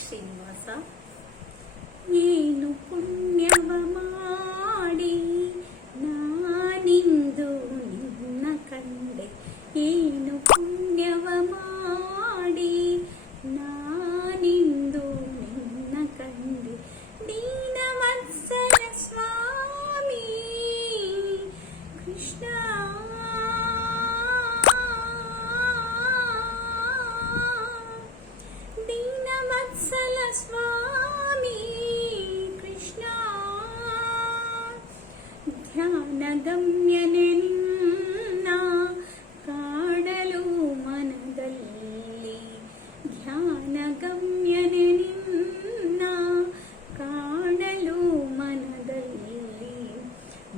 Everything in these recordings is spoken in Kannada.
ಶ್ರೀನಿವಾಸ. ಏನು ಪುಣ್ಯವ ಮಾಡಿ ನಾನಿಂದು ನಿನ್ನ ಕಂಡೆ, ಏನು ಪುಣ್ಯವ ಮಾಡಿ ನಾನಿಂದು ನಿನ್ನ ಕಂಡೆ. ದೀನವತ್ಸಲ ಸ್ವಾಮಿ ಕೃಷ್ಣ, ದೀನವತ್ಸಲ ಸ್ವಾಮಿ ಕೃಷ್ಣ. ಧ್ಯಾನಗಮ್ಯನೆ ನಿನ್ನ ಕಾಡಲು ಮನದಲ್ಲಿ, ಧ್ಯಾನಗಮ್ಯನೆ ನಿನ್ನ ಕಾಡಲು ಮನದಲ್ಲಿ.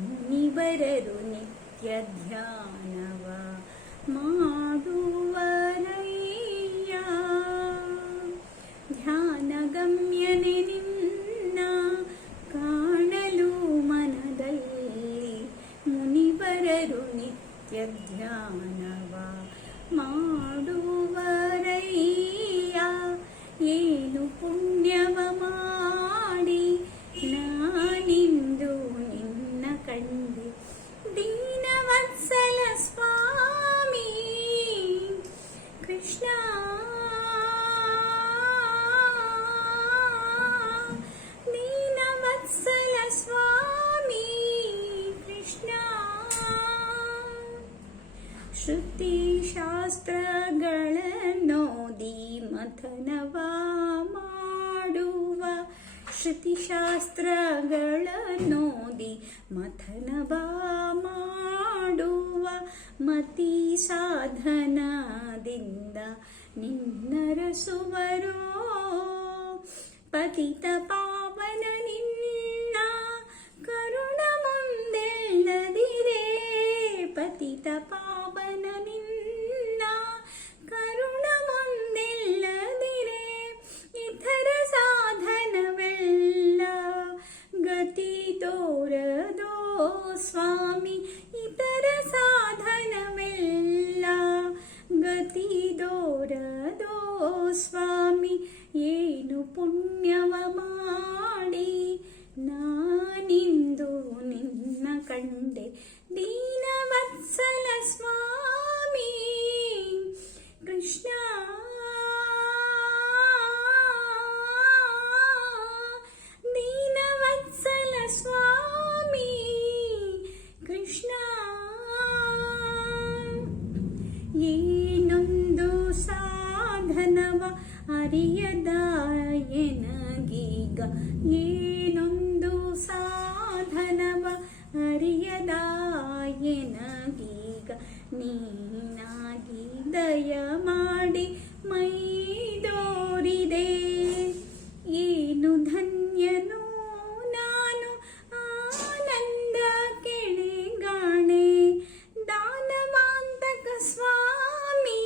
ಮುನಿವರರು ನಿತ್ಯ ಧ್ಯಾನವ ಮಾಡುವರಯ್ಯ, ಧ್ಯಾನಗಮ್ಯನೆ ನಿನ್ನ ಕಾಣಲು ಮನದಲ್ಲಿ. ಮುನಿವರರು ನಿತ್ಯ ಧ್ಯಾನವ ಮಾಡುವರಯ್ಯ, ಏನು ಪುಣ್ಯವ ಮಾಡಿ ನಾನಿಂದು ನಿನ್ನ ಕಂಡೆ. ದೀನವತ್ಸಲ ಸ್ವಾಮಿ ಕೃಷ್ಣ, ದೀನವತ್ಸಲ ಸ್ವಾಮಿ ಕೃಷ್ಣ. ಶ್ರುತಿ ಶಾಸ್ತ್ರಗಳನ್ನೋದಿ ಮಥನವ ಮಾಡುವ, ಶ್ರುತಿ ಶಾಸ್ತ್ರಗಳನ್ನೋದಿ ಮಥನವ ಮಾಡುವ. ಮತಿ ಸಾಧನದಿಂದ ನಿನ್ನರಸುವರೋ, ಪತಿತ ಪಾವನ ನಿನ್ನ ಕರುಣ ಮುಂದೆಲ್ಲದಿರೆ, ಪತಿತ ಪಾವನ ನಿನ್ನ ಕರುಣ ಮುಂದೆಲ್ಲದಿರೆ. ಇತರ ಸಾಧನವೆಲ್ಲ ಗತಿ ತೋರದೋ ಸ್ವಾಮಿ, ಇತರ ಸಾಧನವೆಲ್ಲ ಗತಿ ತೋರದೋ ಸ್ವಾಮಿ. ಏನು ಪುಣ್ಯವ ಮಾಡಿ ನಾನಿಂದು ನಿನ್ನ ಕಂಡೆ. ದೀನವತ್ಸಲ ಸ್ವಾಮಿ ಕೃಷ್ಣ, ದೀನವತ್ಸಲ ಸ್ವಾಮಿ ಕೃಷ್ಣ. ಏನೊಂದು ಸಾಧನವ ಅರಿಯದ ಎನಗೀಗ, ಏನೊಂದು ಸಾಧನವ ಅರಿಯದ ಎನಗೀಗ. ನೀನಾಗಿ ದಯ ಮಾಡಿ ಮೈದೋರಿದೆ, ಏನು ಧನ್ಯನು ನಾನು ಆನಂದ ಕೆಳೆಗಾಣೆ. ದಾನವಾಂತಕ ಸ್ವಾಮಿ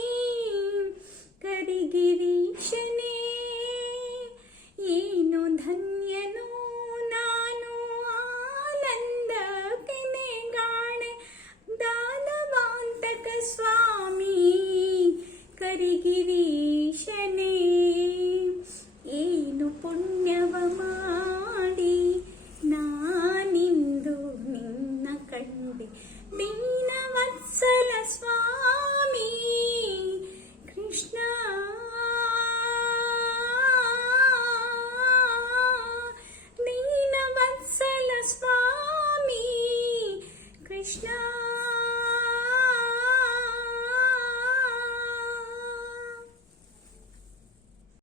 ಕರಿಗಿರೀಶನೇ, ಏನು ಧನ್ಯನು ನಾನು ಆನಂದ ಕೆನೆಗಾಣೆ. ದಾನವಾಂತಕ ಸ್ವಾಮಿ ಕರಿಗಿರೀಶನೇ, ಏನು ಪುಣ್ಯವ ಮಾಡಿ ನಾನಿಂದು ನಿನ್ನ ಕಂಡೆ. ದೀನವತ್ಸಲ ಸ್ವಾಮಿ ಕೃಷ್ಣ, ದೀನವತ್ಸಲ ಸ್ವಾಮಿ ಕೃಷ್ಣ.